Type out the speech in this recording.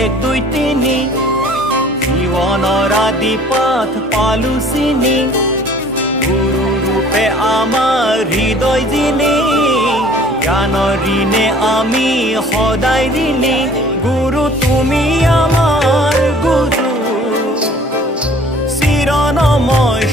1 2 3 জীবনৰ আদি পথ পালো চিনি গুৰু ৰূপে আমাৰ হৃদয় দিনে জ্ঞানৰ ঋণে আমি সদায় ঋণী গুৰু তুমি আমাৰ গুৰু চিৰনময়